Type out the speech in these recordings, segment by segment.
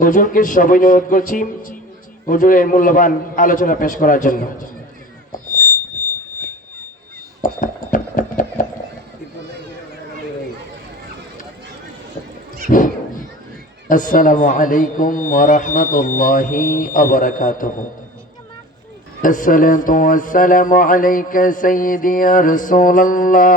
হুজুরকে সবাই অনুরোধ করছি হুজুরের মূল্যবান আলোচনা পেশ করার জন্য। আসসালামু আলাইকুম ওয়া রাহমাতুল্লাহি ওয়া বারাকাতুহু। الصلاة والسلام عليك سيدي يا رسول الله.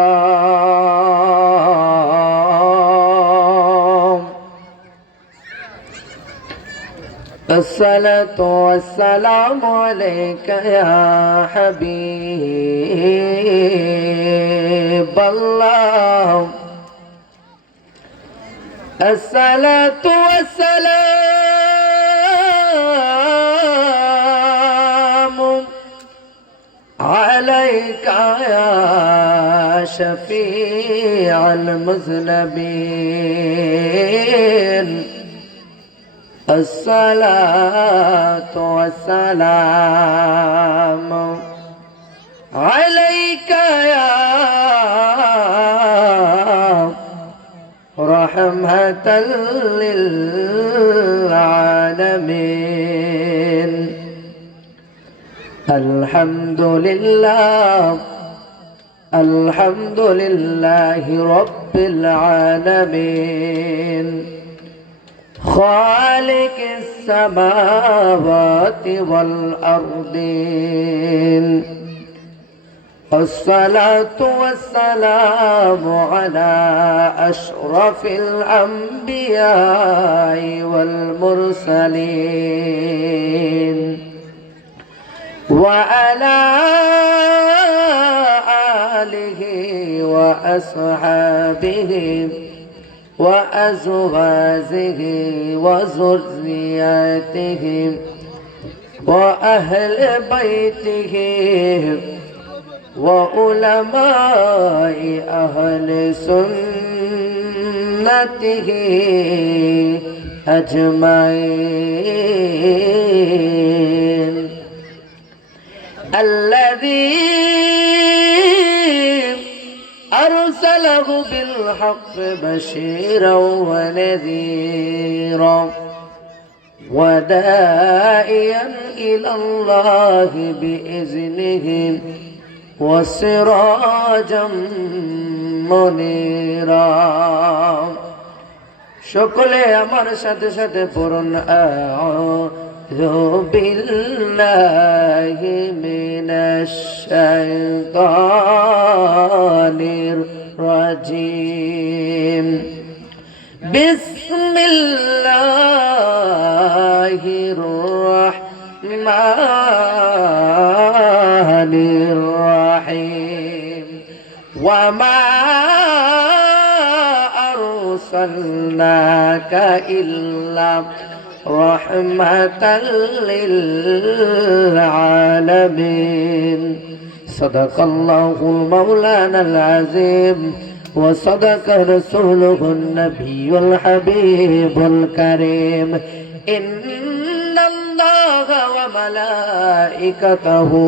الصلاة والسلام عليك يا حبيب الله. الصلاة والسلام عليك يا شفيع المذنبين. الصلاة والسلام عليك يا رحمة للعالمين. الحمد لله الحمد لله رب العالمين خالق السماوات والأرضين. الصلاة والسلام على أشرف الأنبياء والمرسلين وعلى آله وأصحابه وأزواجه وذرياته وأهل بيته وعلماء أهل سنته أجمعين. الذي أرسله بالحق بشيرا ونذيرا وداعيا إلى الله بإذنه وسراجا منيرا. সকলে আমার সাথে সাথে পড়ুন আউযু বিল্লাহি মিনাশ শাইতানির রাজিম. বিসমিল্লাহির রাহমানির রাহিম. ওয়ামা আরসালনাকা ইল্লা রাহমাতাল লিল আলামিন. সাদাকাল্লাহুল মাওলানাল আযীম ওয়া সাদাকা রাসূলুহুন নাবিয়্যুল হাবিবুল কারীম. ইন্নাল্লাহা ওয়া মালাইকাতাহু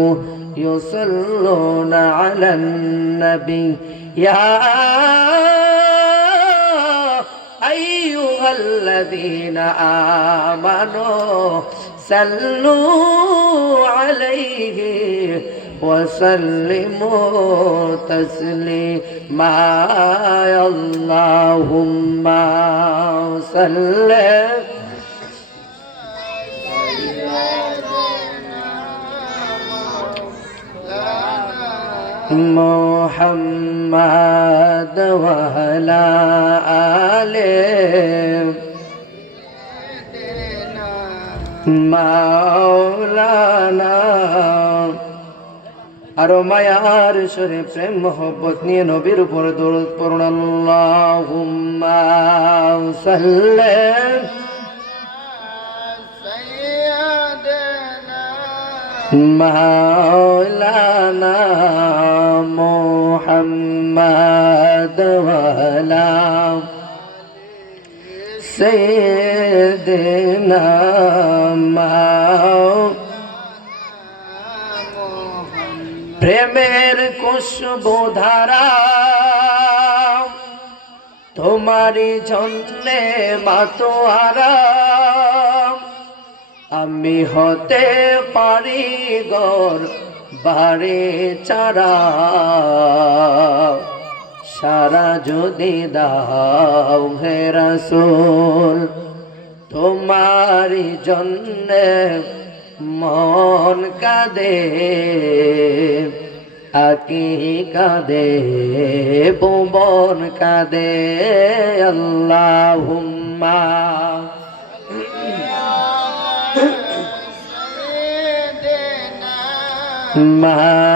ইউসাল্লুনা আলান নবী ইয়া আইয়ুহাল্লাযীনা আমানু সাল্লু আলাইহি ওয়া সাল্লিমু তাসলিমা. আল্লাহুম্মা সাল্লি মুহাম্মাদ ওয়া আলা আলি মাওলানা. আর মায়ার শরীফ প্রেম মোহব্বত নিয়ে নবীর উপর দরুদ পড়ুন. আল্লাহুম্মা সাল্লি মাওলানা মুহাম্মাদ ওয়া আলা সাইয়্যিদিনা প্রেমের খুশবু ধারা তোমারি জন্যে মাতোয়ারা আমি হতে পারি গর বাড়ি চারা সারা যদি দাও হে রাসূল তোমারি জন্যে মন কাঁদে আকি কাঁদে ভুবন কাঁদে আল্লাহুম্মা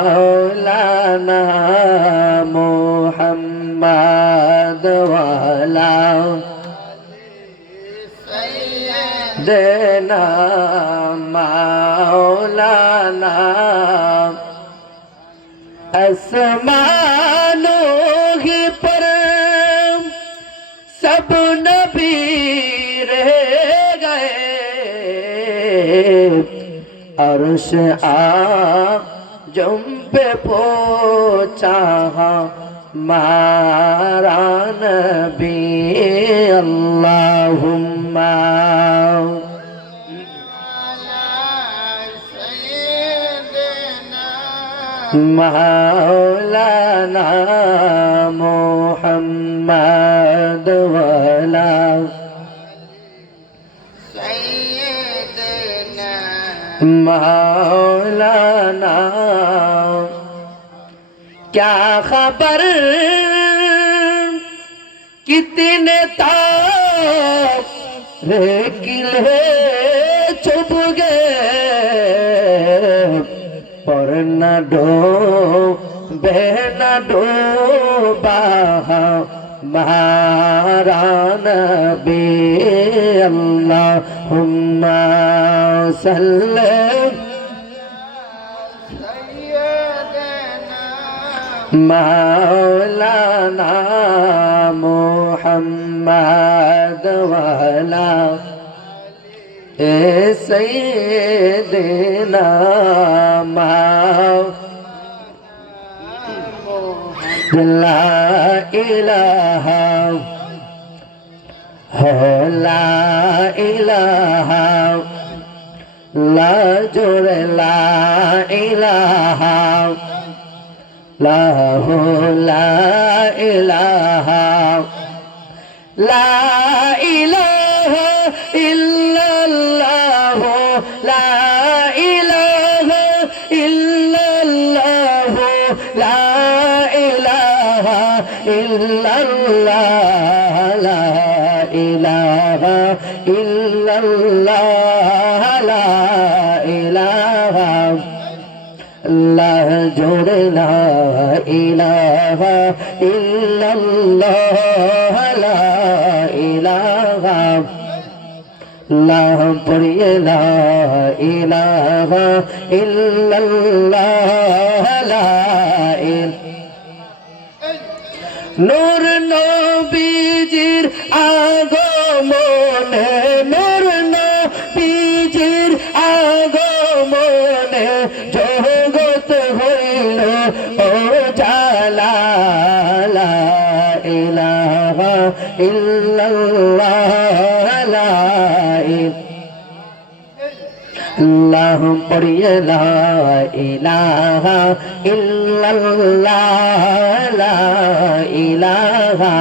মাওলানা মুহাম্মদ ওয়ালা দেনা মাওলানা আসমাनों ही पर सब नबी रह गए अर्श आज़म पे पहुंचा हमारा नबी अल्लाहुम्मा मौलाना मुहम्मद वाला मौलाना क्या खबर कितने तारे किले चुभ गए पर न डूबा हमारा नबी अल्लाहुम्मा सल्ली मौलाना मुहम्मद वाला ए सैयदना ला इलाहा ला इलाहा ला जोड़े ला इलाहा ला इलाहा ला इलाहा इल्लल्लाह ला इलाहा इल्लल्लाह ला इलाहा इल्लल्लाह ला इलाहा इल्लल्लाह ला इलाहा अल्लाह जोड़े ला इलाहा इल्लल्लाह ला इलाहा अल्लाह पढ़िए ला इलाहा इल्लल्लाह ला नूर नबीजिर আগমনে নূর নবীজির আগমনে জগৎ হইল ও জালা লা ইলাহা ইল্লাল্লাহ লা আল্লাহ পড়িয়ে লা ইলাহা ইল্লাল্লাহ লা ইলাহা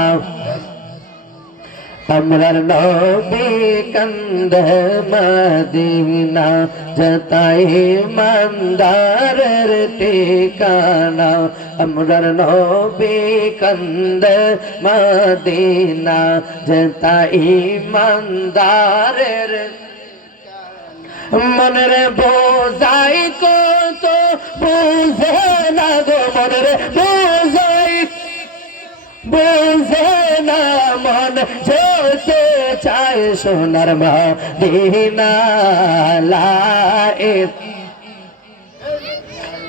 আমরার নবী কান্দে মদিনা যতাই মন্দারের ঠিকানা আমরার নবী কান্দে মদিনা যতাই মন্দারের মনের বোঝাই কত বুঝে না গো মনের বোঝাই বুঝে না মন যেতে চায় সোনার মদিনা লা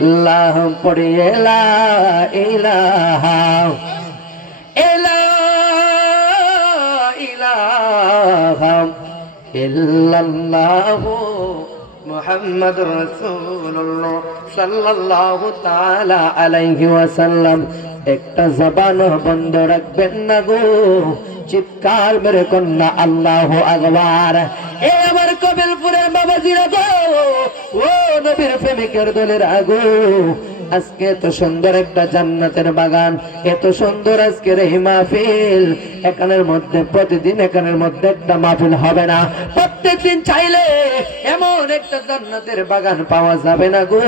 ইলাহা পড়িয়ে লা ইলাহা ইলাহা ইল্লাল্লাহু মুহাম্মাদুর রাসূলুল্লাহ সাল্লাল্লাহু তাআলা আলাইহি ওয়াসাল্লাম একটা জবান বন্ধ রাখবেন না গো চিৎকার মেরে কন্যা আল্লাহু আকবার। এ আমার কবিলপুরের বাবাজিরা গো, ও নবীর প্রেমিকের দলের আগো, আজকে এত সুন্দর একটা জান্নাতের বাগান, এত সুন্দর আজকের এই মাহফিল। এখানের মধ্যে প্রতিদিন এখানের মধ্যে একটা মাহফিল হবে না, প্রত্যেকদিন চাইলে এমন একটা জান্নাতের বাগান পাওয়া যাবে না গো।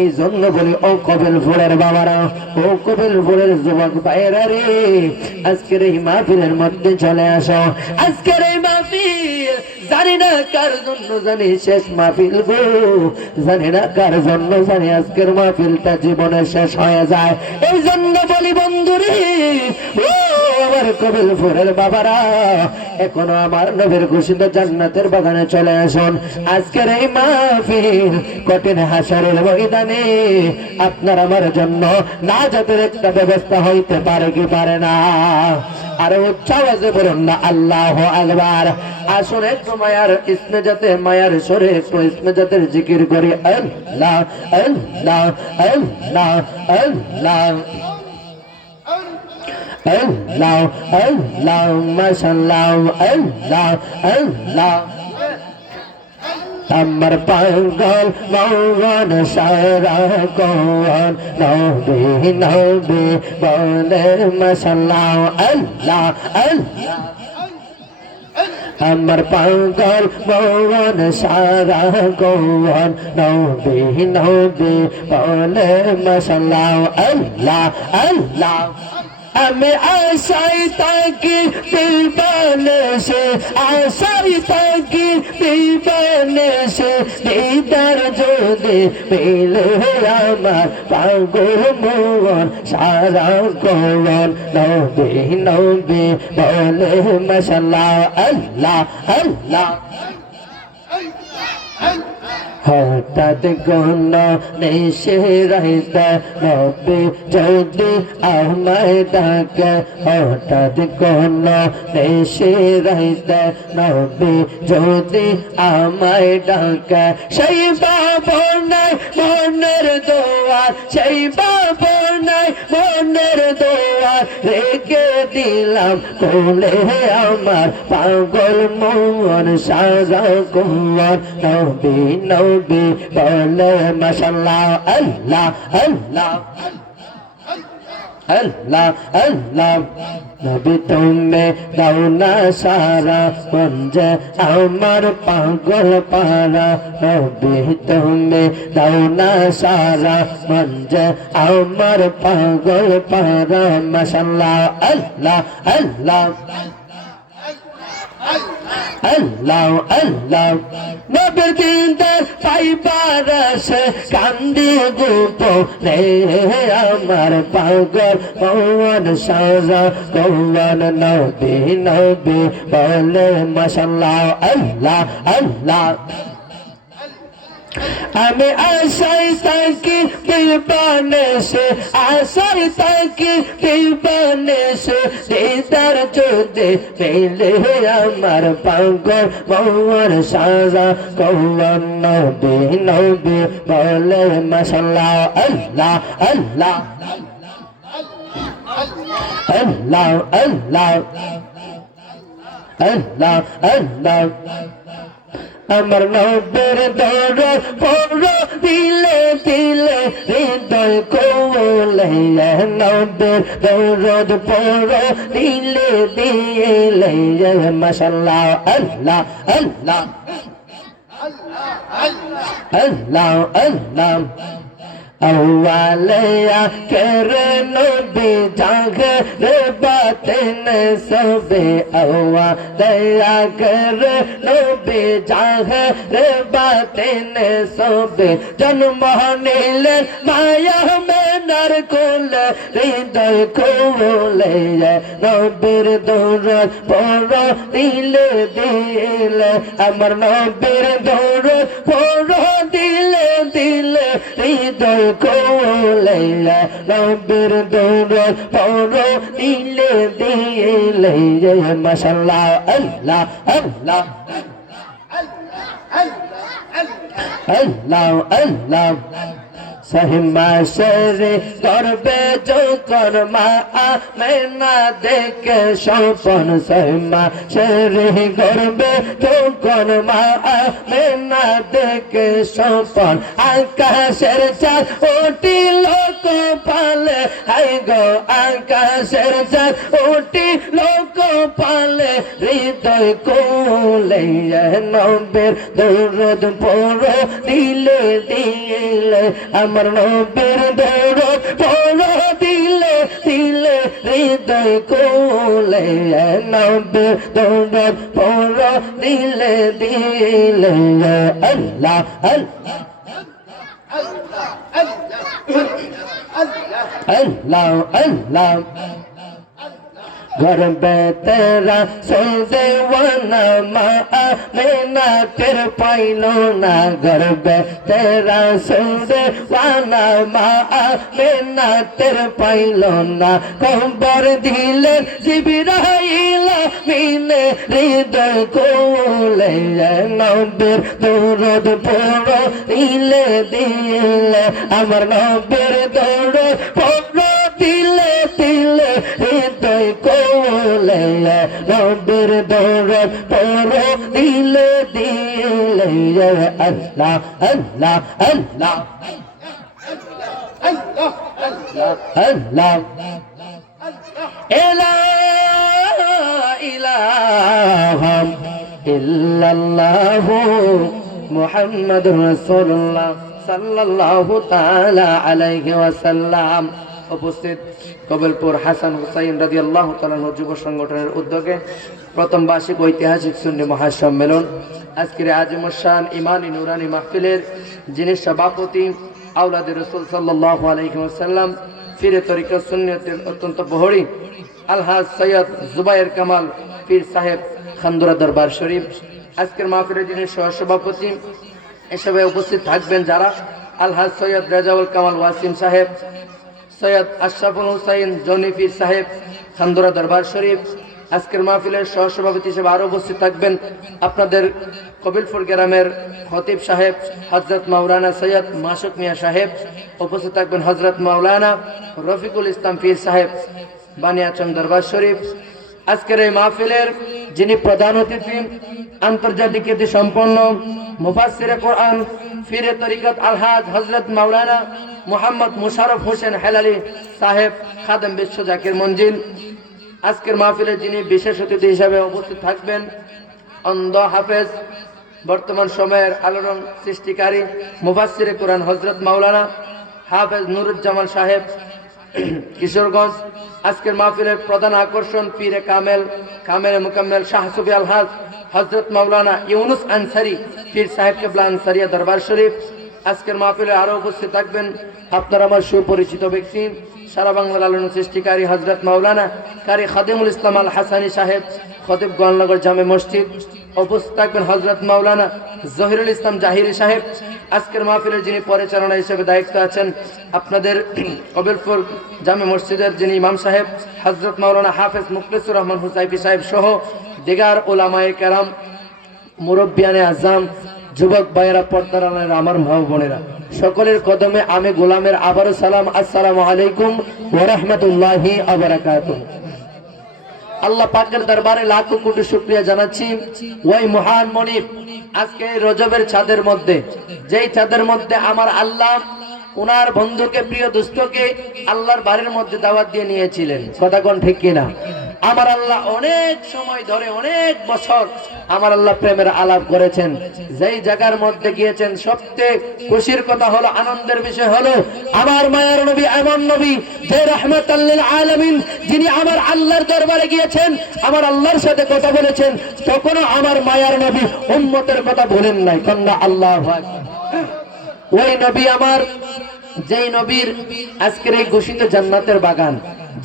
এই জন্য বলি ও কবিলপুরের বাবারা, ও কবিলপুরের যুবক ভাইয়েরা রে, আজকের এই মাহফিলের মধ্যে চলে আসো। আজকের এই মাহফিল জানি না কার জন্য, জানি শেষ মাহফিল গো, জানি না কার জন্য, জানি আজকের মাহফিলটা জীবনে শেষ হয়ে যায়। এই জন্য বলি বন্ধুরে, ও আমার কবিলপুরের বাবারা, এখনো আমার নবীর ঘোষিত জান্নাতের বাগানে চলে আসুন। আজকের এই মাহফিল কঠিন হাসরের ময়দানে আপনার আমার জন্য নাজাতের একটা ব্যবস্থা হইতে পারে কি পারে না? আর উচ্চ আওয়াজে বলুন না আল্লাহু আকবার। আসুন একটু মায়ার ইসমে জাতে, মায়ার সরে একটু ইসমে জাতের জিকির করি। আল্লাহ আল্লাহ আল্লাহ আল্লাহ আল্লাহ আল্লাহ মাশাআল্লাহ আল্লাহ আল্লাহ। আমার পাগল মৌন সারা কোন নবী নবী বলে মাশাআল্লাহ আল্লাহ আল্লাহ। আমার পাগল মৌন সারা কোন নবী নবী বলে মাশাআল্লাহ আল্লাহ আল্লাহ। আমি আশাই তাকি দিবানে সে, আশাই তাকি দিবানে সে, দিদার যদি পেলে আমার পাগল মন সারা কোন নবী নবী বলে মাশাআল্লাহ আল্লাহ আল্লাহ। হঠাৎ কোন নেশে রাইতে নবী যদি আমায় ডাকে, হঠাৎ কোন নেশে রাইতে নবী যদি আমায় ডাকে, সেই বাবনাই মনের দোয়ার, সেই বাবনাই মনের দোয়ার রেখে দিলাম কোলে আমার পাগল মন সারা কোন নবী নবী বলে মাশাআল্লাহ আল্লাহ আল্লাহ আল্লাহ আল্লাহ। নবী তুমি দাও না সারা মঞ্জে আমার পাগল পারা, নবী তুমি দাও না সারা মঞ্জে আমার পাগল পারা মাশাআল্লাহ আল্লাহ আল্লাহ আল্লাহ আল্লাহ। নবীর দিনদার পাইবার আসে কান্দি গোপনে আমার পাগল মন সারা কোন নবী নবী বলে মাশাআল্লাহ আল্লাহ আল্লাহ। আমি আশাই তাকি দিবানে সে, আশাই তাকি দিবানে সে, দিদার যদি পেলে আমার পাগল মন সারা কোন নবী নবী বলে মাশাআল্লাহ আল্লাহ আল্লাহ আল্লাহ আল্লাহ আল্লাহ আল্লাহ। আমার নবীর দরদ পড় দিলে দিলে হৃদয় কোলে, নবীর দরদ পড় দিলে দিলে মাশাআল্লাহ আল্লাহ আল্লাহ আল্লাহ আল্লাহ। अव्वालिया कर नबी जागर बातिन सबे, अव्वालिया कर नबी जागर बातिन सबे, जन्म नीले माया में नरकुल हृदय कोले, नबीर दौरत पड़ दिले दिले, अमर नबीर दौरत पड़ दिले दिले हृदय কোলে, নবীর দৌলত পড়ো দিলে দিলে মাশাআল্লাহ আল্লাহ আল্লাহ আল্লাহ আল্লাহ। সহিমাশরে করবে যখন মা আমেনা দেখে স্বপন সহিমাশরে করবে যখন মা আমেনা দেখে স্বপন আকাশের চাঁদ উঠিল কপালে হাই গো আকাশের চাঁদ উঠিল কপালে হৃদয় কোলে নবের দৌড় পড়ো দিলে দিলে আমার নবের দৌড় পড়ো দিলে দিলে হৃদয় কোলে নবের দৌড় পড়ো দিলে দিলে আল্লাহ আল্লাহ আল্লাহ আল্লাহ घर में तेरा सुन देवाना मैं तेर पाइलो ना घर में तेरा सुन देवाना मैं तेर पाइलो ना खबर दिले जिब्राइल मीने हृदय कोले नबीर दौड़ पड़ो दिले दिले अमर नबीर दौड़ पड़ो दिले दिले हृदय कोले नबीर दौड़ पड़ो दिले दिले अल्लाह अल्लाह अल्लाह अल्लाह ला इलाहा इल्लल्लाह मुहम्मदुर रसूलुल्लाह साल्लाल्लाहु ताआला अलैहि ওয়াসাল্লাম। উপস্থিত কবিলপুর হাসান হুসাইন রাদিয়াল্লাহু তাআলা যুব সংগঠনের উদ্যোগে প্রথম বার্ষিক ঐতিহাসিক সুন্নি মহাসম্মেলন আজকের আজিমুস শান ইমানি নুরানি মাহফিলের যিনি সভাপতি আওলাদে রাসূল সাল্লাল্লাহু আলাইহি ওয়াসাল্লাম ফিরে তরিকত সুন্নিয়তের অত্যন্ত বহরি আলহাজ সৈয়দ জুবায়ের কামাল পীর সাহেব খান্দুরা দরবার শরীফ। আজকের মাহফিলের যিনি সহসভাপতি এসবে উপস্থিত থাকবেন যারা আলহাজ সৈয়দ রেজাউল কামাল ওয়াসিম সাহেব, সৈয়দ আশরাফুল হুসাইন জনি পীর সাহেব খান্দুরা দরবার শরীফ। আজকের মাহফিলের সহসভাপতি হিসেবে আরও উপস্থিত থাকবেন আপনাদের কবিলপুর গ্রামের খতিব সাহেব হজরত মাওলানা সৈয়দ মাসুক মিয়া সাহেব। উপস্থিত থাকবেন হজরত মাওলানা রফিকুল ইসলাম পীর সাহেব বানিয়াচং দরবার শরীফ। আজকের এই মাহফিলের যিনি প্রধান অতিথি আন্তর্জাতিক খ্যাতি সম্পন্ন মুফাসসিরে কোরআন ফিরে তরিকত আলহাজ হজরত মাওলানা মোহাম্মদ মুশারফ হোসেন হেলালি সাহেব খাদেম বিশ্ব জাকির মঞ্জিল। আজকের মাহফিলে যিনি বিশেষ অতিথি হিসাবে উপস্থিত থাকবেন অন্ধ হাফেজ বর্তমান সময়ের আলোড়ন সৃষ্টিকারী মুফাসসিরে কোরআন হজরত মাওলানা হাফেজ নুরুজ্জামান সাহেব কিশোরগঞ্জ। আজকের মাহফিলের প্রধান আকর্ষণ পীরে কামেল কামেল মুকাম্মেল শাহ সুফি আলহাজ হজরত মাওলানা ইউনুস আনসারি পীর সাহেব কেবলা আনসারিয়া দরবার শরীফ। আজকের মাহফিলে আরও উপস্থিত থাকবেন আপনার আমার সুপরিচিত ব্যক্তি সারা বাংলার আলোড়ন সৃষ্টিকারী হজরত মাওলানা কারি খাদিমুল ইসলাম আল হাসানি সাহেব খতিব গোয়ালনগর জামে মসজিদ। উপস্থিত থাকবেন হজরত মাওলানা জহিরুল ইসলাম জাহিরি সাহেব। আজকের মাহফিলের যিনি পরিচালনা হিসেবে দায়িত্ব আছেন আপনাদের কবিলপুর জামে মসজিদের যিনি ইমাম সাহেব হজরত মাওলানা হাফেজ মুখলিসুর রহমান হুসাইফি সাহেব সহ দিগার ওলামায়ে কেরাম মুরব্বিয়ানে আজম যুবক ভাইয়েরা পর্দার আড়ালের আমার মা বোনেরা সকলের কদমে আমি গোলামের আবারও সালাম আসসালামু আলাইকুম ওয়া রাহমাতুল্লাহি ওয়া বারাকাতুহু। আল্লাহ পাকের দরবারে লাখো কোটি শুকরিয়া জানাচ্ছি ওই মহান মনিব আজকে রজবের চাঁদের মধ্যে যেই চাঁদের মধ্যে আমার আল্লাহ ওনার বন্ধুকে প্রিয় দুস্থকে আল্লাহর বাড়ির মধ্যে দাওয়াত দিয়ে নিয়েছিলেন। কথা কোন ঠিক কিনা? আমার আল্লাহ অনেক সময় ধরে অনেক বছর আমার আল্লাহ প্রেমের আলাপ করেছেন। যেই জায়গার মধ্যে গিয়েছেন সবচেয়ে খুশির কথা হলো আনন্দের বিষয় হলো আমার মায়ার নবী এমন নবী যে রাহমাতাল লিল আলামিন যিনি আমার আল্লাহর দরবারে গিয়েছেন আমার আল্লাহর সাথে কথা বলেছেন তখনও আমার মায়ার নবী উম্মতের কথা বলেন নাই। কন্যা আল্লাহু আকবার। ওই নবী আমার যেই নবীর আজকের এই ঘোষিত জান্নাতের বাগান,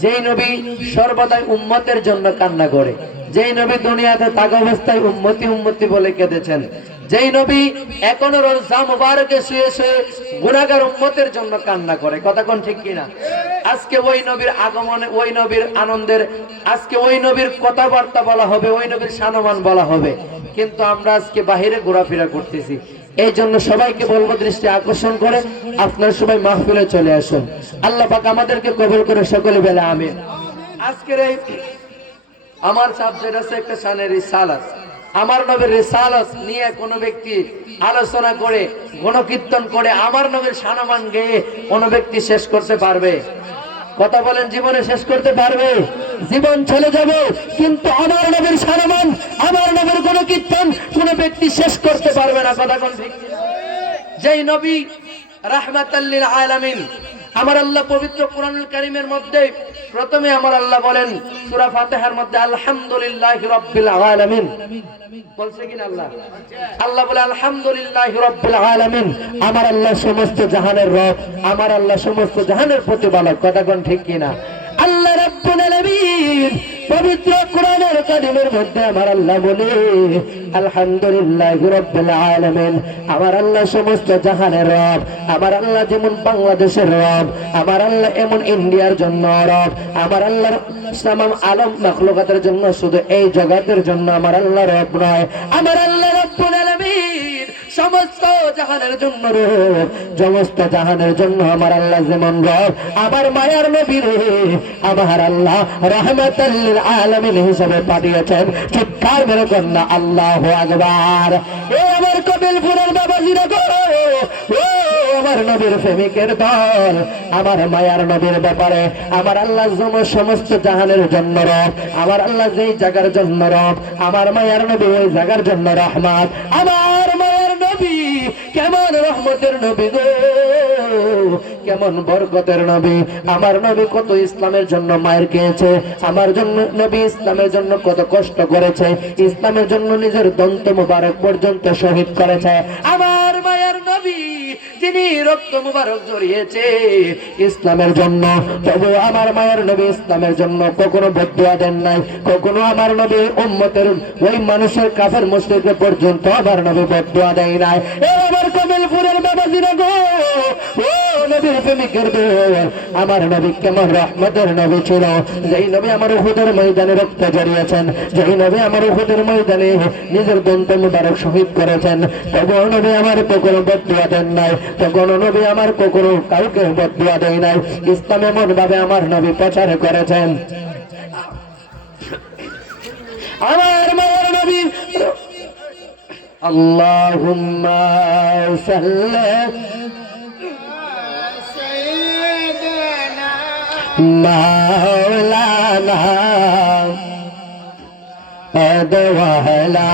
যেই নবী সর্বদাই উম্মতের জন্য কান্না করে, যেই নবী দুনিয়াতে থাকা অবস্থায় উম্মতি উম্মতি বলে কেঁদেছেন, যেই নবী এখনো রোজা মুবারকে শুয়ে শুয়ে গুনাহগার উম্মতের জন্য কান্না করে। কথা কোন ঠিক কিনা? আজকে ওই নবীর আগমনে ওই নবীর আনন্দের আজকে ওই নবীর কথাবার্তা বলা হবে, ওই নবীর সম্মান বলা হবে, কিন্তু আমরা আজকে বাহিরে ঘোরাফেরা করতেছি। এই জন্য সবাইকে বলবো দৃষ্টি আকর্ষণ করে আপনার সবাই মাহফিলে চলে আসুন। আল্লাহ পাক আমাদেরকে কবুল করে সকলে বেলা আমিন। আজকের এই আমার সাবজেক্ট আছে একটা শানের রিসালাত। আমার নবীর রিসালাত নিয়ে কোন ব্যক্তি আলোচনা করে গণকীর্তন করে আমার নবীর শানমান গেয়ে কোন ব্যক্তি শেষ করতে পারবে? কথা বলেন, জীবনে শেষ করতে পারবে? জীবন চলে যাবে, কিন্তু আমার নবীর শানমান, আমার নবীর গণকীর্তন কোন ব্যক্তি শেষ করতে পারবে না। কথা কোন ঠিক? যেই নবী রাহমাতাল লিল আলামিন, আমার আল্লাহ পবিত্র কোরআনুল কারীমের মধ্যে প্রথমে আমার আল্লাহ বলেন সূরা ফাতিহার মধ্যে আলহামদুলিল্লাহি রাব্বিল আলামিন বলছে কিনা? আল্লাহ আল্লাহ বলে আলহামদুলিল্লাহি রাব্বিল আলামিন, আমার আল্লাহ সমস্ত জাহানের রব, আমার আল্লাহ সমস্ত জাহানের প্রতিপালক। কথা কোন ঠিক কিনা? আল্লাহ রাব্বুল আলামিন পবিত্র কোরআনের কারিমের মধ্যে আমার আল্লাহ বলে আলহামদুলিল্লাহি রাব্বিল আলামিন, আমার আল্লাহ সমস্ত জাহানের রব, আমার আল্লাহ যেমন বাংলাদেশের রব, আমার আল্লাহ এমন ইন্ডিয়ার জন্য রব, আমার আল্লাহ তামাম আলম মাখলুকাতের জন্য, শুধু এই জগতের জন্য আমার আল্লাহ রব নয়, আমার আল্লাহ রাব্বুল আলামিন সমস্ত জাহানের জন্য রব, সমস্ত জাহানের জন্য আমার আল্লাহ যেমন রব, আমার মায়ার নবী রে আমার আল্লাহ রাহমাতাল লিল আলামিন হিসেবে পাঠিয়েছেন। চিৎকার মেরে কন্যা আল্লাহু আকবার। এ আমার কবিলপুরের বাবাজিরা গো, ও আমার নবীর প্রেমিকের দল, আমার মায়ার নবীর ব্যাপারে আমার আল্লাহ সমস্ত জাহানের জন্য রব, আমার আল্লাহ যেই জায়গার জন্য রব, আমার মায়ার নবী ওই জায়গার জন্য রহমত। আমার মায়ার নবী কেমন রহমতের নবী গো, কেমন বরকতের নবী। আমার নবী কত ইসলামের জন্য মায়ের খেয়েছে, আমার জন্য নবী ইসলামের জন্য কত কষ্ট করেছে, ইসলামের জন্য নিজের দন্ত মুবারক পর্যন্ত শহীদ করেছে। আমার মায়ের নবী যিনি রক্ত মুবারক জড়িয়েছে ইসলামের জন্য, তবু আমার মায়ের নবী ইসলামের জন্য কখনো বদদুয়া দেন নাই, কখনো আমার নবী উম্মতের ওই মানুষের কাফের মুশরিক পর্যন্ত আমার নবী বদদুয়া দেয় নাই। এ আমার কবিলপুরের বাবাজিরা গো, ও নবীর প্রেমিকের দল, আমার নবী কেমন রহমতের নবী ছিল, যেই নবী আমার উহুদের ময়দানে রক্ত জড়িয়েছেন, যেই নবী আমার উহুদের ময়দানে নিজের দন্ত মুবারক শহীদ করেছেন, তবু নবী আমার কখনো বদদুয়া দেন নাই, তখন নবী আমার কখনো কাউকে বদদুয়া দেয় নাই। ইসলাম এমন ভাবে আমার নবী প্রচার করেছেন। আমার মায়ের নবী আল্লাহুম্মা সাল্লি মাওলানা আদওয়ালা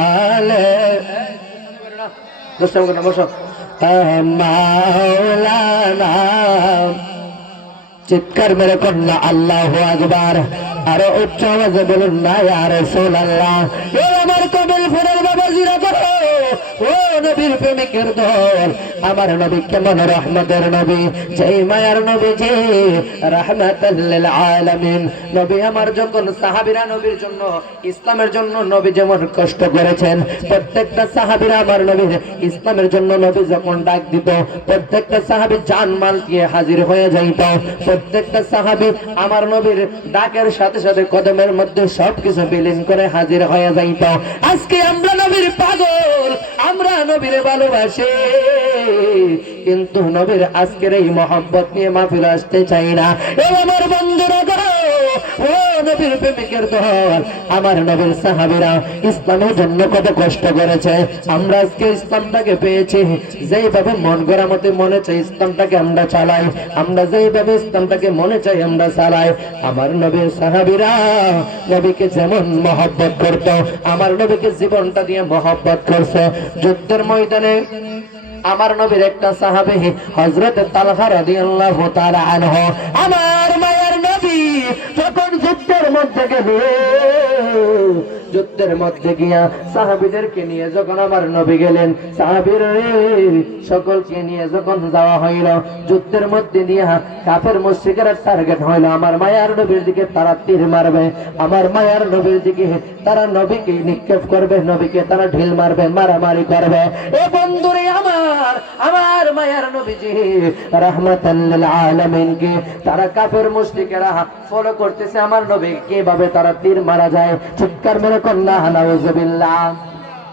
আলে বসো বসো মাওলানা। চিৎকার মেরে কন্যা আল্লাহু আকবার। আরো উচ্চ আওয়াজে বলুন না ইয়া রাসূলুল্লাহ। এ আমার কবিলপুরের বাবাজিরা গো, ও নবীর প্রেমিকের দল, আমার নবী কেমন রহমতের নবী, যেই মায়ার নবী যে রাহমাতাল লিল আলামিন। নবী আমার যখন সাহাবীরা নবীর জন্য ইসলামের জন্য নবী যেমন কষ্ট করেছেন, প্রত্যেকটা সাহাবীরা আমার নবীর ইসলামের জন্য নবী যখন ডাক দিত, প্রত্যেকটা সাহাবী জানমাল দিয়ে হাজির হয়ে যাইত, প্রত্যেকটা সাহাবী আমার নবীর ডাকের সাথে সাথে কদমের মধ্যে সবকিছু বিলীন করে হাজির হয়ে যাইত। আজকে আমরা নবীর পাগল, আমরা নবীর ভালোবাসি, কিন্তু নবীর আজকের এই মহব্বত নিয়ে মাহফিল আসতে চাই না। এ আমার বন্ধুরা গো, ও নবীর প্রেমিকের দল, আমার নবীর সাহাবীরা ইসলামের জন্য কত কষ্ট করেছে। আমরা আজকে ইসলামটাকে পেয়েছি, যেইভাবে মন গড়া মতে মনে চাই ইসলামটাকে আমরা চালাই, আমরা যেইভাবে ইসলামটাকে মনে চাই আমরা চালাই। আমার নবীর সাহাবীরা নবীকে যেমন মহব্বত করত, আমার নবীকে জীবনটা দিয়ে মহব্বত করছে। যুদ্ধের ময়দানে আমার নবীর একটা সাহাবী হযরত তালহা রাদিয়াল্লাহু তাআলা আনহু, আমার মায়ের নবী যখন যুদ্ধের মধ্যে গেল, যুদ্ধের মধ্যে গিয়া সাহাবীদেরকে নিয়ে যখন আমার নবী গেলেন, সাহাবীর সকলকে নিয়ে যখন যাওয়া হইল, যুদ্ধের মধ্যে নিয়ে কাফের মুশরিকরা টার্গেট হইল আমার মায়ার নবীর দিকে, তারা তীর মারবে, আমার মায়ার নবীর দিকে তারা নবীকে নিক্ষেপ করবে, নবীকে তারা ঢিল মারবে, মারামারি করবে। এ বন্ধুরে আমার মায়ার নবীজি রাহমাতাল লিল আলামিনকে তারা কাফের মুশরিকেরা ফলো করতেছে, আমার নবী কিভাবে তারা তীর মারা যায়। চিৎকার মেরে কন্যা নাউজুবিল্লাহ।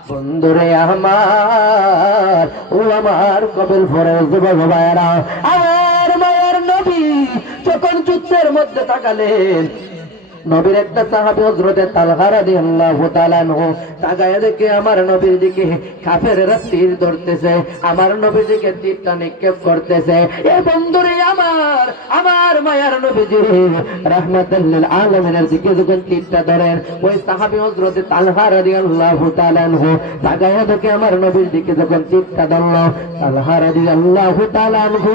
বন্ধুরে আমার, ও আমার কবিল ফরেজ যুবক ভাইরা, আমার মায়ের নবী যখন যুদ্ধের মধ্যে তাকালেন, নবীর একটা সাহাবী হযরতে তালহা রাদিয়াল্লাহু তাআলা আনহু তাকায় দেখে আমার নবীর দিকে কাফেররা তীর ধরতেছে, আমার নবীর দিকে তীরটা নিক্ষেপ করতেছে। এ বন্ধুরে আমার মায়ার নবীজি রাহমাতাল লিল আলামিনের দিকে যখন তীরটা ধরেন, ওই সাহাবী হযরতে তালহা রাদিয়াল্লাহু তাআলা আনহু তাকায় দেখে আমার নবীর দিকে যখন তীরটা ধরলো, তালহা রাদিয়াল্লাহু তাআলা আনহু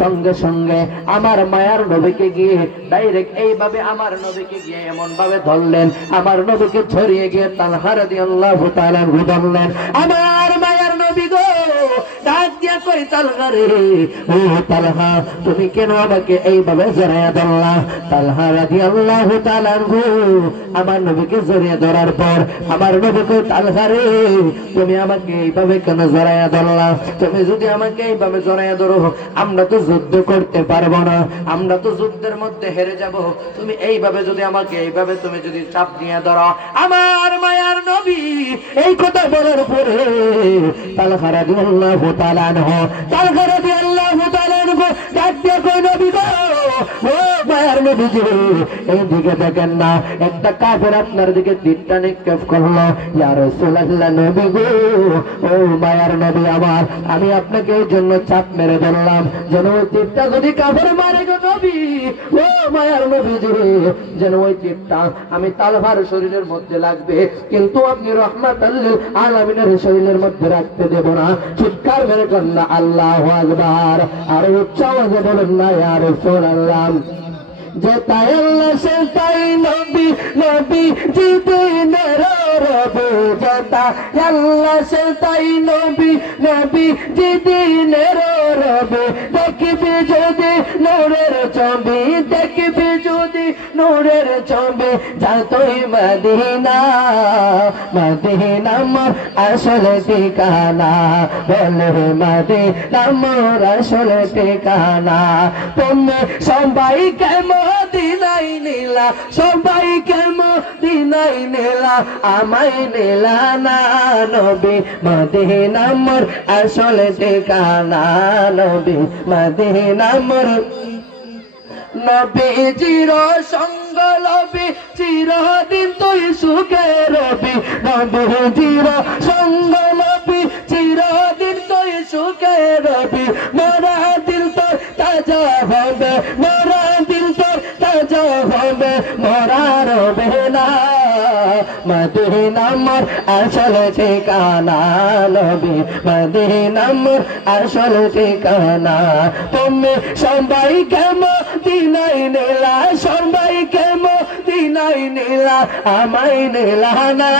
সঙ্গে সঙ্গে আমার মায়ার নবীকে গিয়ে ডাইরেক্ট এইভাবে আমার নবীকে গিয়ে এমন ভাবে ধরলেন, আমার নবীকে ছড়িয়ে গিয়ে তালহা রাদিয়াল্লাহু তাআলা আনহু ধরলেন। আমার মায়ার নবী গো ডাক দিয়া কই, তালহা রে, ও তালহা তুমি কেন আমাকে এইভাবে জড়াইয়া ধরলা? তালহা রাদিয়াল্লাহু তাআলা আনহু আমার নবীকে জড়িয়ে ধরার পর আমার নবী কই, তালহা রে তুমি আমাকে এইভাবে কেন জড়াইয়া ধরলা? তুমি যদি আমাকে এইভাবে জড়াইয়া ধরো, আমরা তো যুদ্ধ করতে পারবো না, আমরা তো যুদ্ধের মধ্যে হেরে যাব। তুমি এইভাবে যদি আমাকে এইভাবে তুমি যদি চাপ দিয়ে ধরো। আমার মায়ার নবী এই কথা বলার পরে তালহা রাদিয়াল্লাহু তাআলা আনহু ডাক দিয়ে কই, নবী গো, ও মায়ার নবীজি এইদিকে দেখেন না, একটা কাফের আপনার দিকে তীরটা নিক্ষেপ করলো। ইয়া রাসূলুল্লাহ, নবী গো, ও মায়ার নবী আমার, আমি আপনাকে এই জন্য চাপ মেরে ধরলাম যেন ওই তীরটা যদি কাফের মারে গো নবী, ও মায়ার নবীজি, যেন ওই তীরটা আমি তালহার শরীরের মধ্যে লাগবে, কিন্তু আপনি রাহমাতাল লিল আলামিনের শরীরের মধ্যে রাখতে দেব না। চিৎকার মেরে কন্যা আল্লাহু আকবার, আর উচ্চ আওয়াজে বলেন না ইয়া রাসূলুল্লাহ। যে তাই আল্লাহ সে তাই নবী, নবী জিদিনের রবে, যে তাই আল্লাহ সে তাই নবী, নবী জিদিনের রবে। দেখবি যদি নূরের ছবি, দেখবি যদি নূরের ছবি, যা তুই মদিনা, মদিনা মোর আসল ঠিকানা, বলে মদিনা মোর আসল ঠিকানা। তুমি সবাইকে মদিনাই নিলা, সবাইকে মদিনাই নিলা, আমায় নিলা না নবী, মদিনা মোর আসল ঠিকানা, নবী মদিনা মোর। নবীজির সঙ্গ লবি চিরদিন তুই সুখে রবি, নবীজির সঙ্গ লবি চিরদিন তুই সুখে রবি। মোরা দিল তোর তাজা হবে, মোরা দিল তোর তাজা হবে, মোরা রবে না মদিনা মোর আসল ঠিকানা, নবী মদিনা মোর আসল ঠিকানা। তুমি সবাইকে মদিনাই নিলা, সবাইকে মদিনাই নিলা, আমায় নিলা না,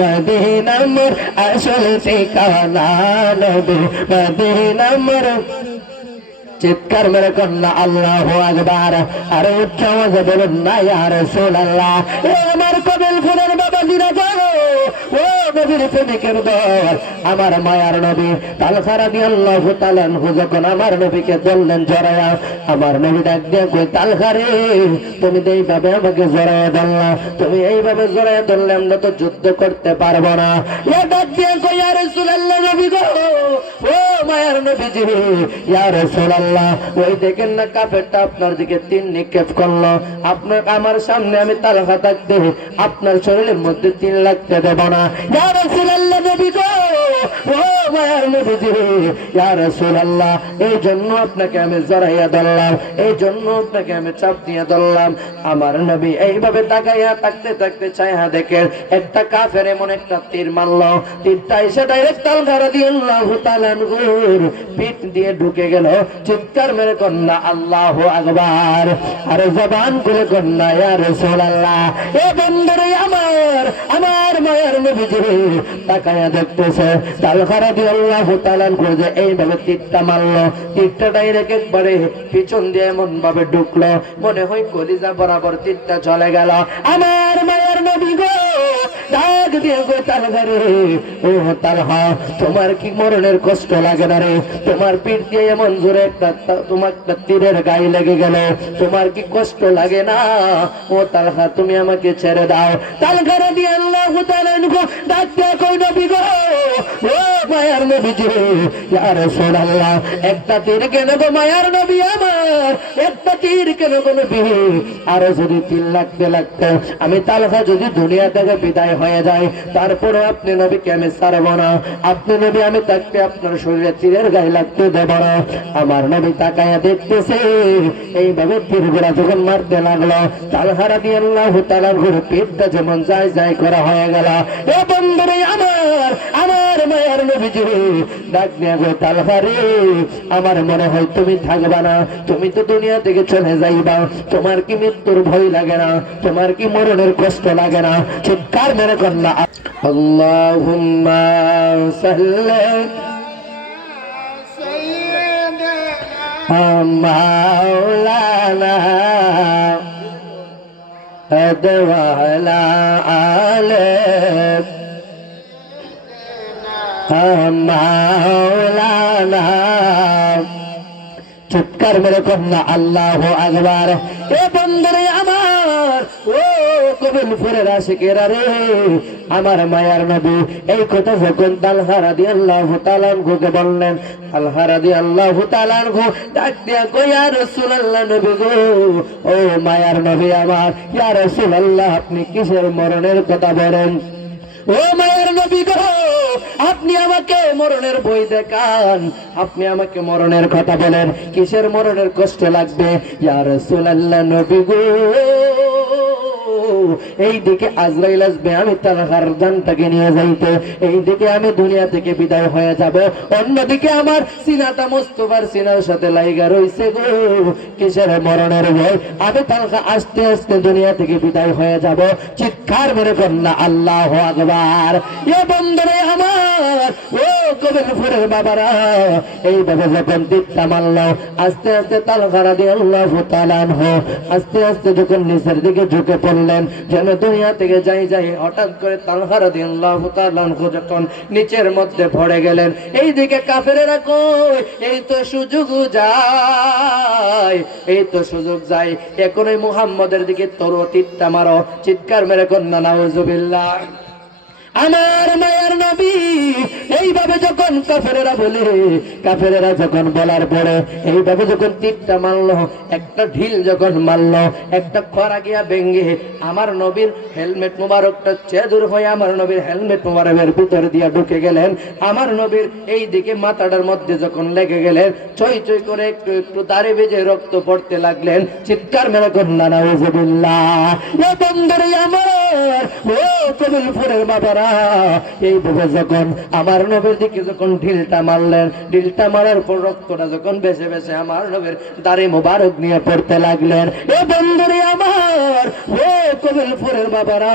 মদিনা মোর আসল ঠিকানা, নবী মদিনা মোর। চিৎকার মেরে কন্যা আল্লাহু আকবার, আর উচ্চ আওয়াজে বলুন না ইয়া রাসূলুল্লাহ। এ আমার কবিল ফুলের বাবাজিরা যাও, ও নবীর প্রেমিকের দল, আমার মায়ার নবী তালহা রাদিয়াল্লাহু তাআলা আনহু যখন আমার নবীকে ধরলেন জড়ায়া, আমার নবী ডাক দিয়ে কই, তালহা রে তুমি এইভাবে আমাকে জড়ায়া ধরলা, তুমি এইভাবে জড়ায়া ধরলে আমরা তো যুদ্ধ করতে পারবো না। এ ডাক দিয়ে কই, ইয়া রাসূলুল্লাহ, নবী গো, ও মায়ার নবীজি, ইয়া রাসূলুল্লাহ, ওই দেখেন না কাফেরটা আপনার দিকে তীর নিক্ষেপ করলো, আপনার আমার সামনে আমি তালহা থাকতে আপনার শরীরের মধ্যে তীর লাগতে দেব না। ইয়া রাসূলুল্লাহ, নবী গো, ও মায়ার নবীজি, ইয়া রাসূলুল্লাহ, এই জন্য আপনাকে আমি জড়াইয়া ধরলাম, এই জন্য আপনাকে আমি চাপ দিয়ে ধরলাম। আমার নবী এইভাবে তাকাইয়া থাকতে থাকতে চাইয়া দেখেন একটা কাফের এমন একটা তীর মারলো, তীরটা এসে ডাইরেক্ট তালহা রাদিয়াল্লাহু তাআলা আনহুর পিঠ দিয়ে ঢুকে গেল। চিৎকার মেরে কন্যা আল্লাহু আকবার, আরে জবান খুলে কন্যা ইয়া রাসূলুল্লাহ। এ বন্ধুরে আমার, আমার মায়ের নবীজি তাকায়া দেখতেছে তালহা রাদিয়াল্লাহু তাআলা আনহু যে এইভাবে তীরটা মারলো, তীরটা ডাইরেক্ট একবারে পিছন দিয়ে এমন ভাবে ঢুকলো, মনে হয় কলিজা বরাবর তীরটা চলে গেল। আমার মায়ের নবী গো, ডাক দিয়ে কই তালহা রে, ও তালহা তোমার কি মরণের কষ্ট লাগে না রে? তোমার পিঠ দিয়ে এমন জোরে তোমার একটা তীরের গায়ে লেগে গেল, তোমার কি কষ্ট লাগে না? ও তালহা তুমি আমাকে ছেড়ে দাও। তালহা রাদিয়াল্লাহু তাআলা আনহু ডাক দিয়ে কই নবী গো, ও মায়ার নবীজি, ইয়া রাসূলুল্লাহ একটা তীর কেন গো মায়ার নবী আমার, একটা তীর কেন গো নবী? আর যদি তীর লাগতে লাগতে আমি তালহা যদি দুনিয়া থেকে বিদায় হয়ে যায়, তারপরে আপনি নবীকে আমি ছাড়ব না। আপনি নবী আমি থাকতে আপনার শরীরে তীরের গায়ে লাগতে দেব না। আমার নবী তাকায়া দেখতেছে, এইভাবে তীরগুলা যখন মারতে লাগলো, তালহা রাদিয়াল্লাহু তাআলা ঘুরে পেটটা যেমন যায় যায় করা হয়ে গেল। এ বন্ধুরে আমার, আমার মায়ের নবীজি ডাক নিয়ে গো তালহা রে, আমার মনে হয় তুমি থাকবা না, তুমি তো দুনিয়া থেকে চলে যাইবা। তোমার কি মৃত্যুর ভয় লাগে না? তোমার কি মরণের কষ্ট লাগে না? চিৎকার মেরে কন্যা আল্লাহুম্মা সাল্লি মাওলানা আদওয়ালা আলে মাওলানা। চিৎকার মেরে কন্যা আল্লাহু আকবার। এ বন্ধুরে আমার, ও কবিলপুরের আশিকেরা রে, আমার মায়ার নবী এই কথা যখন তালহা রাদিয়াল্লাহু তাআলা আনহুকে বললেন, তালহা রাদিয়াল্লাহু তাআলা আনহু ডাক দিয়া কই ইয়া রাসূলুল্লাহ নবী গো, ও মায়ার নবী আমার, ইয়া রাসূলুল্লাহ আপনি কিসের মরণের কথা বলেন? ও মায়ের নবী গো, আপনি আমাকে মরণের বই দেখান, আপনি আমাকে মরণের কথা বলেন, কিসের মরণের কষ্ট লাগবে? ইয়া রাসূলুল্লাহ নবী গো, এই দিকে আজরাইল আসবে, আমি তালহার জানটাকে নিয়ে যাইতে, এই দিকে আমি দুনিয়া থেকে বিদায় হয়ে যাব, অন্যদিকে আমার সিনাটা মুস্তাফার সিনার সাথে লাইগা রইছে গো, কিসের মরণের ভয়? আমি তালহা আস্তে আস্তে দুনিয়া থেকে বিদায় হয়ে যাব। চিৎকার মেরে কন্যা আল্লাহু আকবার। এ বন্ধুরে আমার, ও কবিরপুরের বাবারা, এইভাবে যখন তীরটা মারল, আস্তে আস্তে তালহা রাদিয়াল্লাহু তাআলা আনহু আস্তে আস্তে যখন নিচের দিকে ঝুঁকে পড়লেন, যেন দুনিয়া থেকে যাই যাই, হঠাৎ করে তালহা রাদিয়াল্লাহু তাআলা আনহু যখন নিচের মধ্যে পড়ে গেলেন, এইদিকে কাফেরেরা কই এই তো সুযোগ যায়, এই তো সুযোগ যায়, এখনই মুহাম্মদের দিকে তোর তীরটা মারো। চিৎকার মেরে কন্যা নাউজুবিল্লাহ। আমার মায়ের নবী এইভাবে যখন কাফেরেরা বলে, কাফেরেরা যখন বলার পরে এইভাবে যখন তীরটা মারলো, একটা ঢিল যখন মারলো, একটা খরা গিয়া ভেঙ্গে আমার নবীর হেলমেট মোবারকটা চেদুর হয়ে আমার নবীর হেলমেট মোবারকের ভিতর দিয়া ঢুকে গেলেন। আমার নবীর এই দিকে মাথাটার মধ্যে যখন লেগে গেলেন, চই চই করে একটু একটু দাঁড়ে বেজে রক্ত পড়তে লাগলেন। চিৎকার মেরে কন্যা নাউজুবিল্লাহ। এ বন্ধুরে আমার, ও কবিলপুরের বাবারা, এইভাবে যখন আমার নবীর দিকে যখন ঢিলটা মারলেন, ঢিলটা মারার পর রক্তটা যখন বেশে বেশে আমার নবীর দাড়ি মোবারক নিয়ে পড়তে লাগলেন। এ বন্ধুরে আমার, ও কবিলপুরের বাবারা,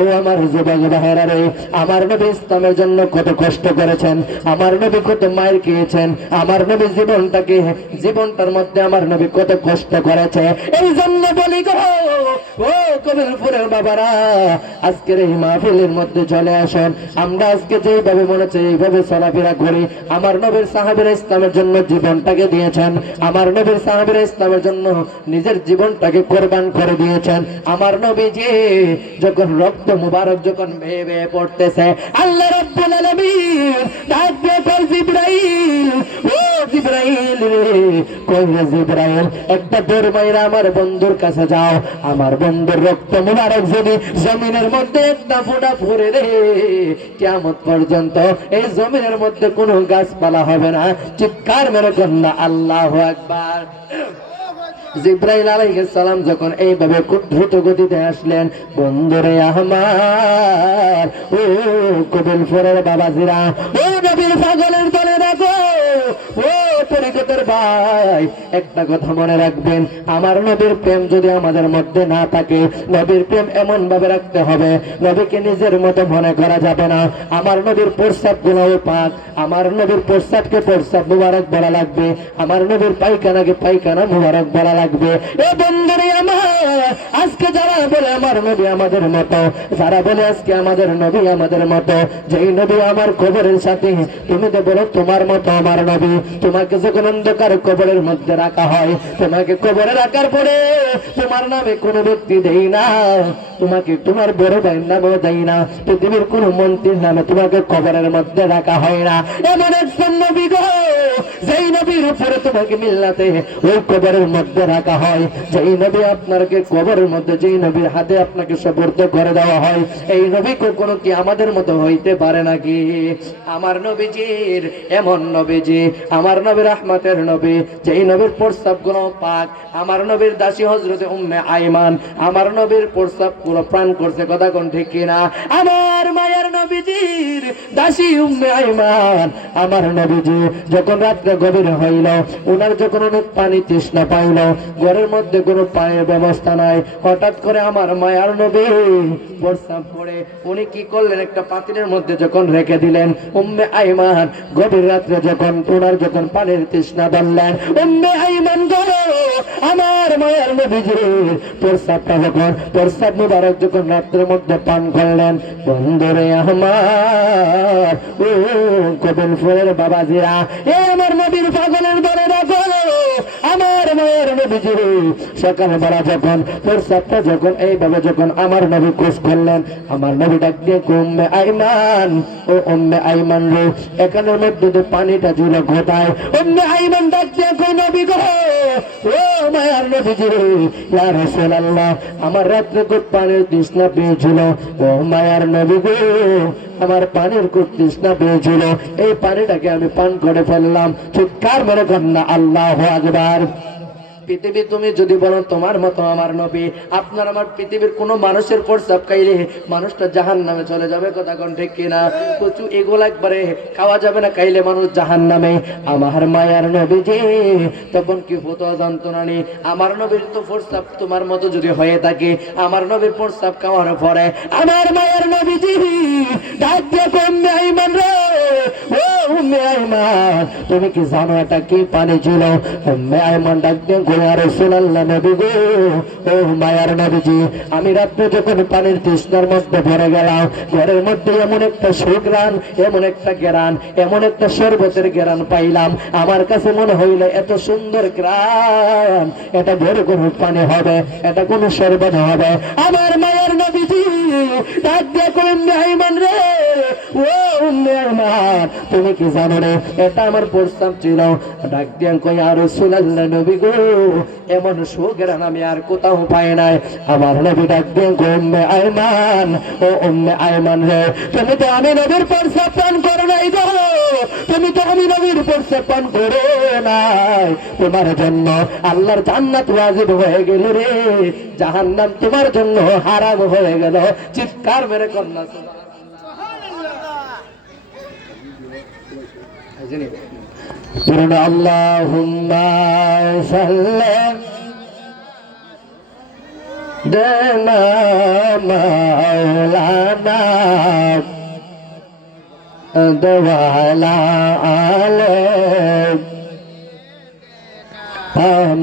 ও আমার যুবক ভাইরা রে, আমার নবী ইসলামের জন্য কত কষ্ট করেছেন, আমার নবী কত মায়ের খেয়েছেন, আমার নবী জীবনটার মধ্যে আমার নবী কত কষ্ট করেছে। এই জন্য বলি গো, ও কবিলপুরের বাবারা, আজকের এই মাহফিলের মধ্যে চলে আসেন। আমরা আজকে যেইভাবে মনে হচ্ছে এইভাবে চলাফেরা করি, আমার নবীর সাহাবীরা ইসলামের জন্য জীবনটাকে দিয়েছেন, আমার নবীর সাহাবীরা ইসলামের জন্য নিজের জীবনটাকে কোরবান করে দিয়েছেন। আমার নবী যে যখন রক্ত মুবারক যখন বেয়ে বেয়ে পড়তেছে, আল্লাহ রাব্বুল আলামিন ডাক দিয়ে কয় জিবরাইল, ও জিবরাইল রে, কই রে জিবরাইল, একটা দৌড় মাইরা আমার বন্ধুর কাছে যাও, আমার বন্ধুর রক্ত মুবারক যদি জমিনের মধ্যে একটা ফোঁটা পড়ে রে, কিয়ামত পর্যন্ত এই জমিনের মধ্যে কোনো গাছপালা হবে না। চিৎকার মেরে কন্যা আল্লাহু আকবার। জিবরাইল আলাইহিস সালাম যখন এইভাবে খুব দ্রুত গতিতে আসলেন, বন্ধুরে আমার, ও কবিলপুরের বাবাজিরা, ও নবীর পাগলের দলে রাখো, ও তরিকতের ভাই, একটা কথা মনে রাখবেন, আমার নবীর প্রেম যদি আমাদের মধ্যে না থাকে, নবীর প্রেম এমন ভাবে রাখতে হবে, নবীকে নিজের মতো মনে করা যাবে না। আমার নবীর প্রস্রাব গুলোও পাক, আমার নবীর প্রস্রাবকে প্রস্রাব মুবারক বলা লাগবে, আমার নবীর পায়খানাকে পায়খানা মুবারক বলা লাগবে। এ বন্ধুরে আমার, আজকে যারা বলে আমার নবী আমাদের মতো, যারা বলে আজকে আমাদের নবী আমাদের মতো, যেই নবী আমার কবরের সাথে, তুমি তো বলো তোমার মতো আমার নবী। তোমাকে যখন অন্ধকার কবরের মধ্যে রাখা হয়, তোমাকে কবরে রাখার পরে তোমার নামে কোনো ব্যক্তি দেই না, তোমাকে তোমার বড় ভাইয়ের নামেও দেয় না, পৃথিবীর কোন মন্ত্রীর নামে তোমাকে কবরের মধ্যে রাখা হয় না। এমন একজন নবী গো, যেই নবীর উপরে তোমাকে মিল্লাতে ওই কবরের মধ্যে রাখা হয়, যেই নবী আপনাকে কবরের মধ্যে, যেই নবীর হাতে আপনাকে সুপর্দ করে দেওয়া হয়, এই নবী কখনো কি আমাদের মতো হইতে পারে নাকি? আমার নবীজির এমন নবীজি, আমার নবী রাহমাতের নবী, যেই নবীর প্রস্তাব গুলো পাক, আমার নবীর দাসী হযরতে উম্মে আইমান, আমার নবীর প্রস্তাব পুরো প্রাণ করছে, কথা কোন ঠিক কিনা? আমার মায়ের নবীজির দাসী উম্মে আইমান, আমার নবীজি যখন রাত্রে গভীর হইল, উনার যখন অনেক পানি তৃষ্ণা পাইল, ঘরের মধ্যে কোনো পানির ব্যবস্থা নাই, হঠাৎ করে আমার মায়ের নবী প্রস্তাব করে উনি কি করলেন, একটা পাতিলের মধ্যে যখন রেখে দিলেন, উম্মে আইমান গভীর রাত্রে যখন উনার যখন পানির তৃষ্ণা ধরলেন, উম্মে আইমান গো আমার মায়ের নবীজির প্রস্তাবটা যখন, প্রস্তাব মুবারক যখন রাত্রের মধ্যে পান করলেন, বন্ধুরে আমার ও কবিলপুরের বাবাজিরা, এ আমার নবীর পাগলের দলে রাখো, আমার মায়ের নবীজি সকালবেলা যখন প্রস্তাবটা যখন এইভাবে যখন আমার নবী কোষ করলেন, আমার নবী ডাক দিয়ে উম্মে আইমান, ও উম্মে আইমান রে, এখানের মধ্যে যে পানিটা ছিল কোথায়? উম্মে আইমান ডাক দিয়ে কই নবী গো, ও মায়ের নবীজি রে, ইয়া রাসূলুল্লাহ, আমার রাত্রে খুব পানির তৃষ্ণা পেয়েছিল, ও মায়ের নবী গো, আমার পানির খুব তৃষ্ণা পেয়েছিল, এই পানিটাকে আমি পান করে ফেললাম। চিৎকার মেরে কন্যা আল্লাহু আকবার। পৃথিবী তুমি যদি বলো তোমার মতো আমার নবী, আপনার আমার পৃথিবীর কোন মানুষের প্রস্তাব খাইলে মানুষটা জাহান্নামে চলে যাবে, কথা কোন ঠিক কিনা? কচু এগুলো একবারে খাওয়া যাবে না, খাইলে মানুষ জাহান্নামে। আমার মায়ার নবীজি তখন কি হতো জানতো না নি, আমার নবীর তো প্রস্তাব তোমার মতো যদি হয়ে থাকে, আমার নবীর প্রস্তাব খাওয়ার পরে আমার মায়ার নবীজি ডাক দিয়ে উম্মে আইমান রে, ও উম্মে আইমান, তুমি কি জানো এটা কি পানি ছিল? উম্মে আইমান ডাক দিয়ে ইয়া রাসূলুল্লাহ, নবী গো, ও মায়ার নবীজি, আমি রাত্রে যখন পানির তৃষ্ণার মধ্যে ভরে গেলাম, ঘরের মধ্যে এমন একটা সুঘ্রাণ, এমন একটা ঘ্রাণ, এমন একটা শরবতের ঘ্রাণ পাইলাম, আমার কাছে মনে হইল এত সুন্দর ঘ্রাণ, এটা বড় কোনো পানি হবে, এটা কোনো শরবত হবে। আমার মায়ার নবীজি ডাক দিয়ে উম্মে আইমান রে, ও উম্মে আইমান, তুমি কি জানো রে, এটা আমার প্রস্তাব ছিল। ডাক দিয়ে কই ইয়া রাসূলুল্লাহ, নবী গো, এমন সুঘ্রাণ আমি আর কোথাও পাই নাই। আমার নবী ডাক দিয়ে উম্মে আইমান, ও উম্মে আইমান রে, তুমি তো আমি নবীর প্রস্তাব পান করো নাই গো, তুমি তো আমি নবীর প্রস্তাব পান করো নাই, তোমার জন্য আল্লাহর জান্নাত ওয়াজিব হয়ে গেল রে, জাহান্নাম তোমার জন্য হারাম হয়ে গেল। চিৎকার মেরে কন্যা সুবহানাল্লাহ। আল্লাহুম্মা সাল্লি দেনা মাওলানা দওয়ালা আলে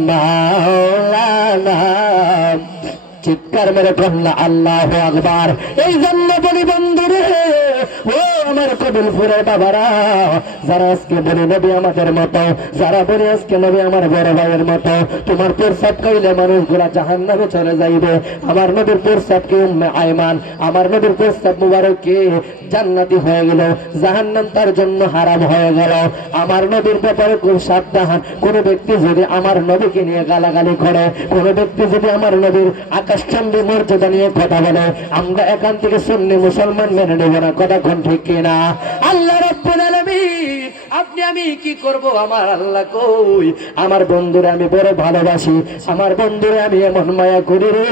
মাওলানা। চিৎকার মেরে কন্যা আল্লাহু আকবার। এই জন্য বলি বন্ধুরে, ও আমার কবিলপুরের বাবারা, যারা আজকে বলে নবী আমাদের মতো, যারা বলে আজকে নবী আমার বড় ভাইয়ের মতো, তোমার প্রস্তাব খাইলে মানুষগুলা জাহান্নামে চলে যাইবে। আমার নবীর প্রস্তাব কি উম্মে আইমান, আমার নবীর প্রস্তাব মুবারক কি জান্নাতি হয়ে গেল, জাহান্নাম তার জন্য হারাম হয়ে গেল। আমার নবীর ব্যাপারে খুব সাবধান। কোন ব্যক্তি যদি আমার নবীকে নিয়ে গালাগালি করে, কোন ব্যক্তি যদি আমার নবীর আকাশচম্বী মর্যাদা নিয়ে কথা বলে, আমরা এখান থেকে সুন্নি মুসলমান মেনে নেব না, কথা কোন ঠিক কিনা? আল্লাহ রাব্বুল আলামিন, আপনি আমি কি করব? আমার আল্লাহ কই, আমার বন্ধুরে আমি বড় ভালোবাসি, আমার বন্ধুরে আমি এমন মায়া করি রে,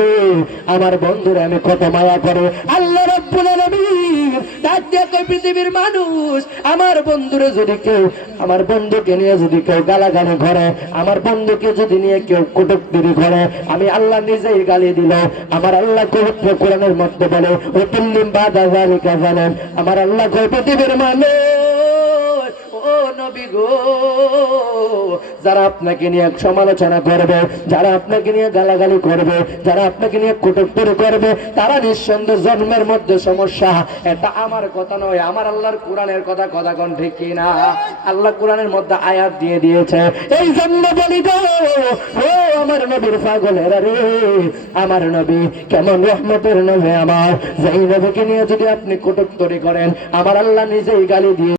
আমার বন্ধুরে আমি কত মায়া করে। আল্লাহ রাব্বুল আলামিন ডাক দিয়ে কই, পৃথিবীর মানুষ আমার বন্ধুরে যদি কেউ, আমার বন্ধুকে নিয়ে যদি কেউ গালাগালি করে, আমার বন্ধুকে যদি নিয়ে কেউ কটুক্তি করে, আমি আল্লাহ নিজেই গালি দিল। আমার আল্লাহ পবিত্র কোরআনের মধ্যে বলে, ও তুল্লিম বাদা যালিকা জালেম, আমার আল্লাহ কই, পৃথিবীর মানুষ, ও নবী গো, যারা আপনাকে নিয়ে সমালোচনা করবে, যারা আপনাকে নিয়ে গালাগালি করবে, যারা আপনাকে নিয়ে কটূক্তি করবে, তারা নিঃসন্দেহে জন্মের মধ্যে সমস্যা। এটা আমার কথা নয়, আমার আল্লাহর কোরআনের কথা। কথা কোন ঠিক কিনা? আল্লাহ কোরআনের মধ্যে আয়াত দিয়ে দিয়েছে। এই জন্য বলি গো, ও আমার নবীর পাগলেরা রে, আমার নবী কেমন রহমতের নবী আমার, যেই নবীকে নিয়ে যদি আপনি কটূক্তি করেন, আমার আল্লাহ নিজেই গালি দিয়ে